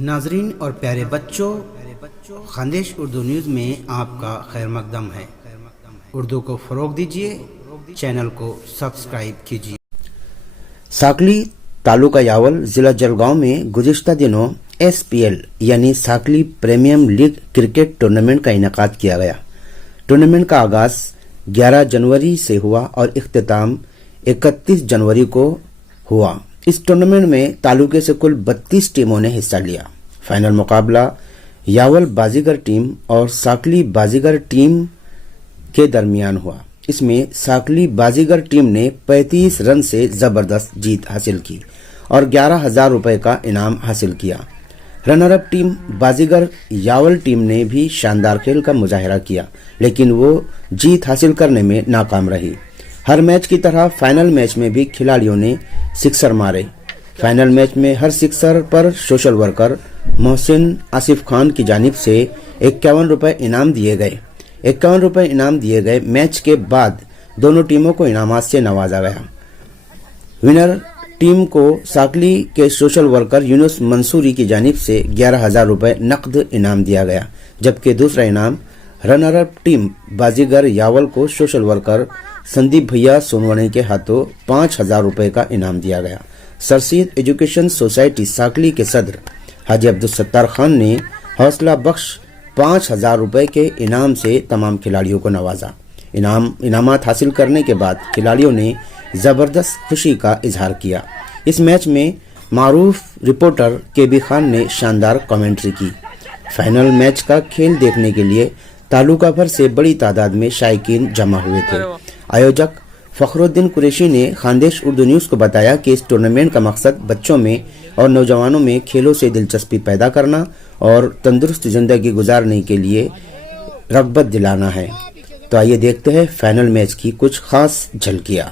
नाजरीन और प्यारे बच्चों, खानदेश उर्दू न्यूज़ में आपका खैर मकदम है। उर्दू को फ़रोग दीजिए, चैनल को सब्सक्राइब कीजिए। साकली तालुका यावल जिला जलगांव में गुज़िश्ता दिनों SPL यानी Sakli premium league cricket tournament का इनेकाद किया गया। टूर्नामेंट का आगाज 11 जनवरी से हुआ और इख्तिताम 31 जनवरी को हुआ। इस टूर्नामेंट में तालुके से कुल 32 टीमों ने हिस्सा लिया। फाइनल मुकाबला यावल बाजीगर टीम और साकली बाजीगर टीम के दरमियान हुआ। इसमें साकली बाजीगर टीम ने 35 रन से जबरदस्त जीत हासिल की और 11,000 रुपए का इनाम हासिल किया। रनर अप टीम बाजीगर यावल टीम ने भी शानदार खेल का मुजाहिरा किया, लेकिन वो जीत हासिल करने में नाकाम रही। हर मैच की तरह फाइनल मैच में भी खिलाड़ियों ने सिक्सर मारे। फाइनल मैच में हर सिक्सर पर सोशल वर्कर मोहसिन आसिफ खान की जानिब से 51 रुपए इनाम दिए गए। 51 रुपए इनाम दिए गए। मैच के बाद दोनों टीमों को इनामात से नवाजा गया। विनर टीम को साकली के सोशल वर्कर यूनुस मंसूरी की जानिब से 11,000 रुपए नकद इनाम दिया गया, जबकि दूसरा इनाम रनर अप टीम बाजीगर यावल को सोशल वर्कर संदीप भैया सोनवानी के हाथों 5,000 रुपए का इनाम दिया गया। सरसीद एजुकेशन सोसाइटी साकली के सदर हाजी अब्दुल सत्तार खान ने हौसला बख्श 5,000 रुपए के इनाम से तमाम खिलाड़ियों को नवाजा। इनामात हासिल करने के बाद खिलाड़ियों ने जबरदस्त खुशी का इजहार किया। इस मैच में मारूफ रिपोर्टर KB खान ने शानदार कमेंट्री की। फाइनल मैच का खेल देखने के लिए तालुका भर से बड़ी तादाद में शायकीन जमा हुए थे। आयोजक फखरुद्दीन कुरैशी ने खानदेश उर्दू न्यूज़ को बताया कि इस टूर्नामेंट का मकसद बच्चों में और नौजवानों में खेलों से दिलचस्पी पैदा करना और तंदुरुस्त जिंदगी गुजारने के लिए रग़बत दिलाना है। तो आइए देखते हैं फाइनल मैच की कुछ खास झलकियां।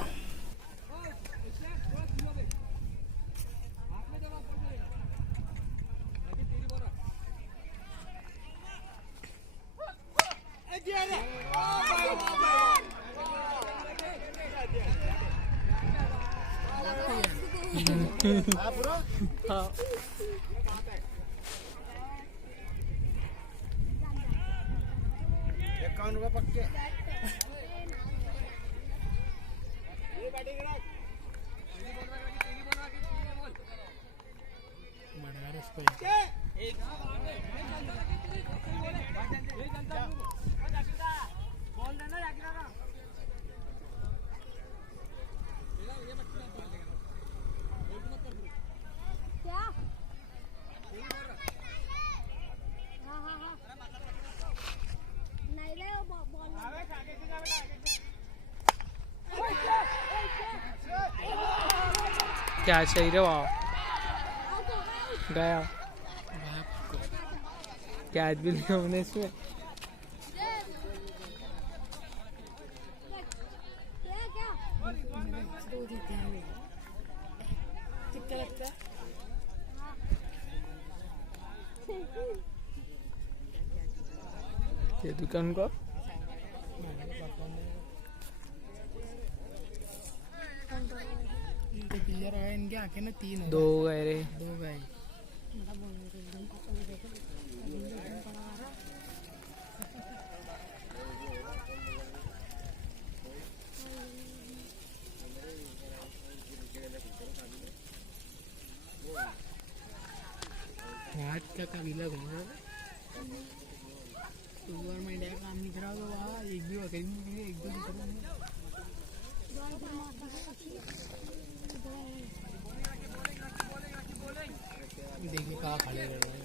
क्या चाहिए वाह गया क्या भी नहीं हमने इसमें ये दुकान को इनके आंखें में 3 दो गए रे 2 गए। आज क्या कबीला घूमा गवर्नमेंट है काम नहीं करा तो वहाँ एक भी वकील नहीं एक दो देखिए कहाँ खड़े रहे हैं।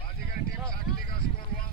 बाजीगर टीम सांगली का स्कोर हुआ.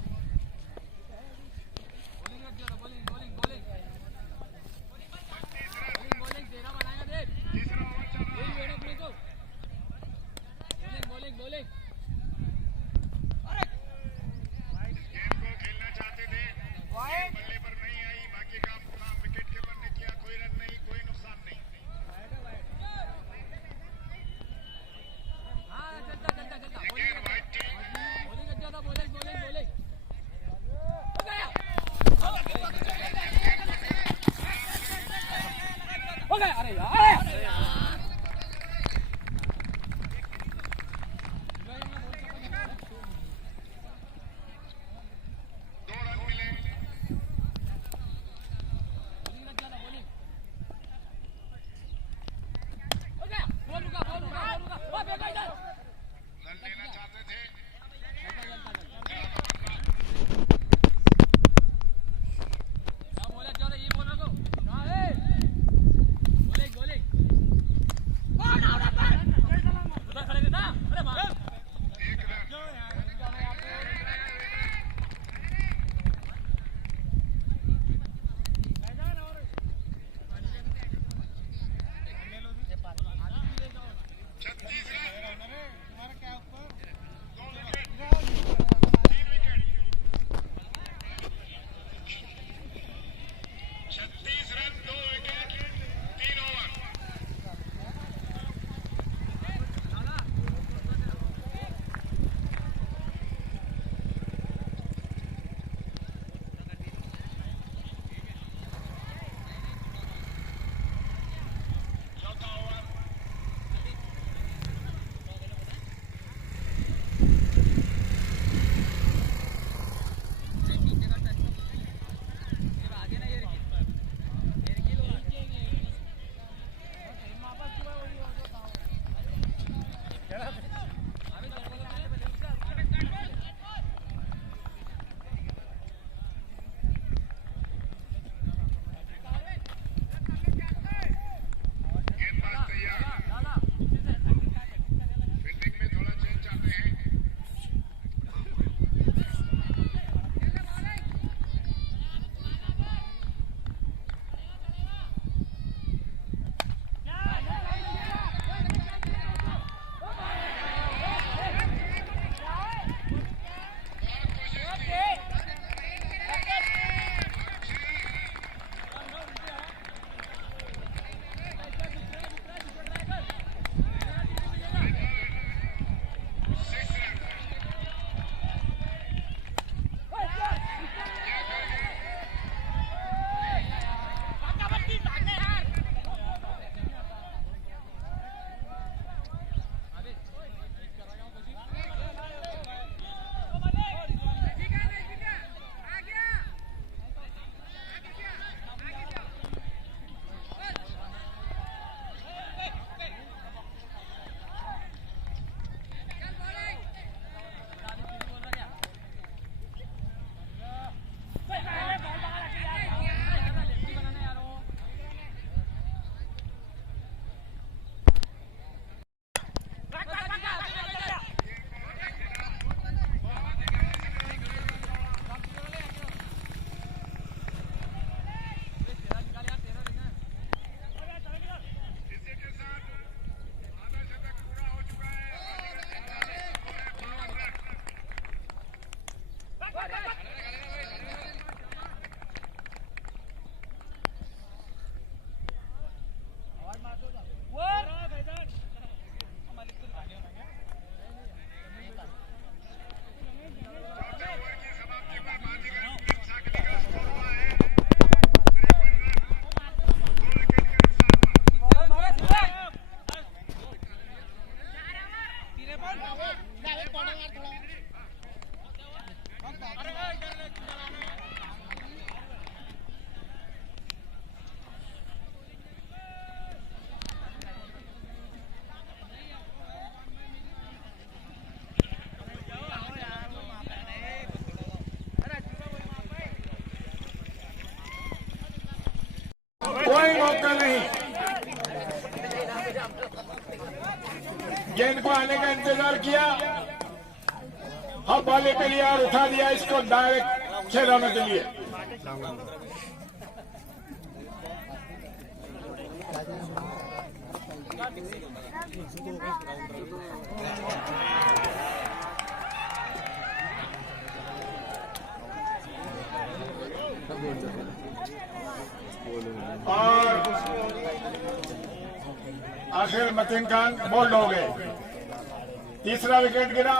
कोई मौका नहीं, गेंद को आने का इंतजार किया, अब वाले के लिए और उठा दिया इसको डायरेक्ट 6 रनों के लिए। और आखिर मतीन खान बोल्ड हो गए। तीसरा विकेट गिरा।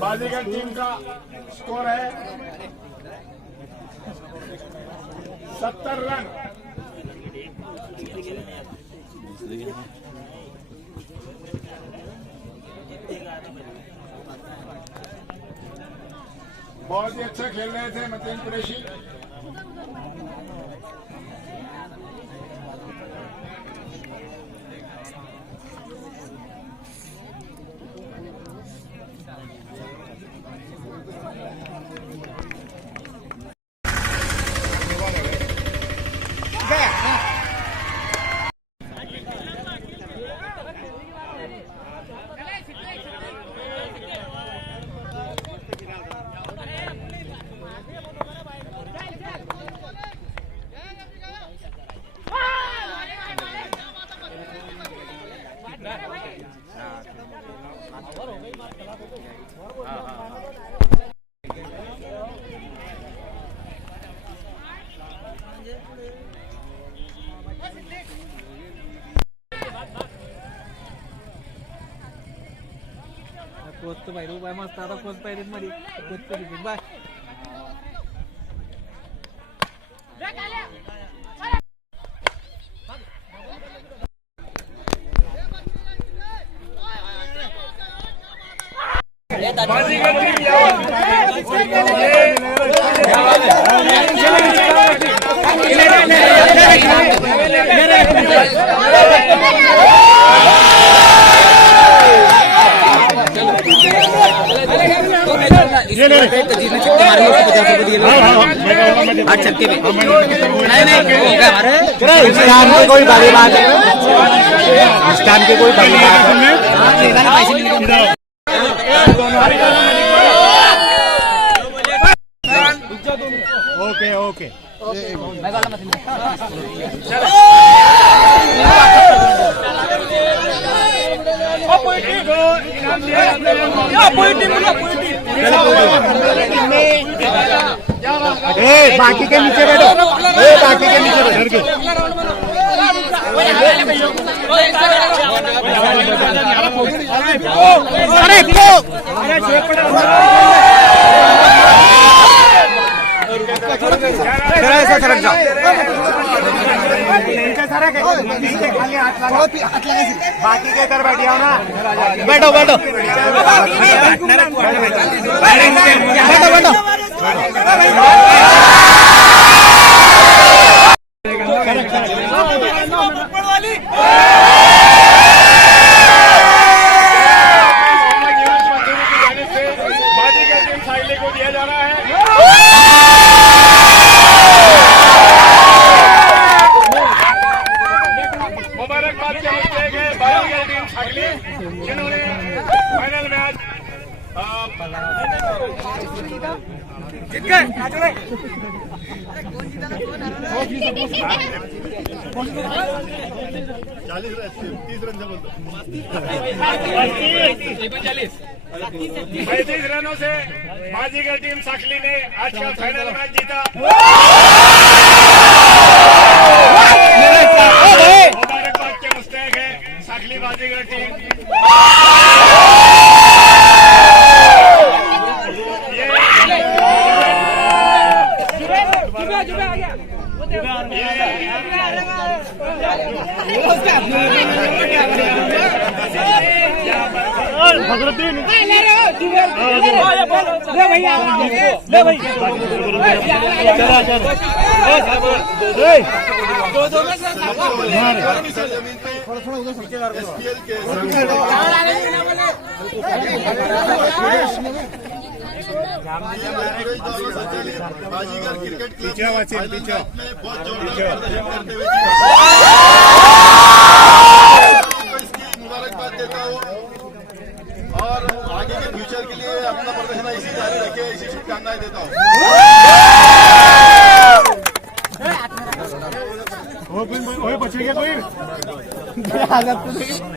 बाजीगर टीम का स्कोर है 70 रन। बहुत ही अच्छा खेल रहे थे मतीन कुरैशी। पोस्ट बाहेर उभा मस्त आता पोस्ट पाहिजे मध्ये पोस्ट बाय कोई बड़ी बात है, इस टाइम की कोई बड़ी बात है। ओके ओके बाकी के नीचे बैठो, बाकी के नीचे बैठो। ऐसा सरक जाओ, बाकी के इधर बैठ जाओ ना। बैठो बैठो बैठो बैठो। बाजीगर टीम साइले को दिया जा रहा है। मुबारकबाद के मुस्तैक है बाजीगर टीम साइले, जिन्होंने फाइनल मैच जीत गए। 35 रनों से बाजीगर टीम साखली ने आज का फाइनल मैच जीता। मुबारकबाद के मुस्तैक है साखली बाजीगर टीम। बाजीगर क्रिकेट क्लब में बहुत जोरदार प्रदर्शन करते हुए इसकी मुबारकबाद देता हूँ और आगे के फ्यूचर के लिए अपना प्रदर्शन इसी जारी रखे, इसी शुभकामनाएं देता हूँ।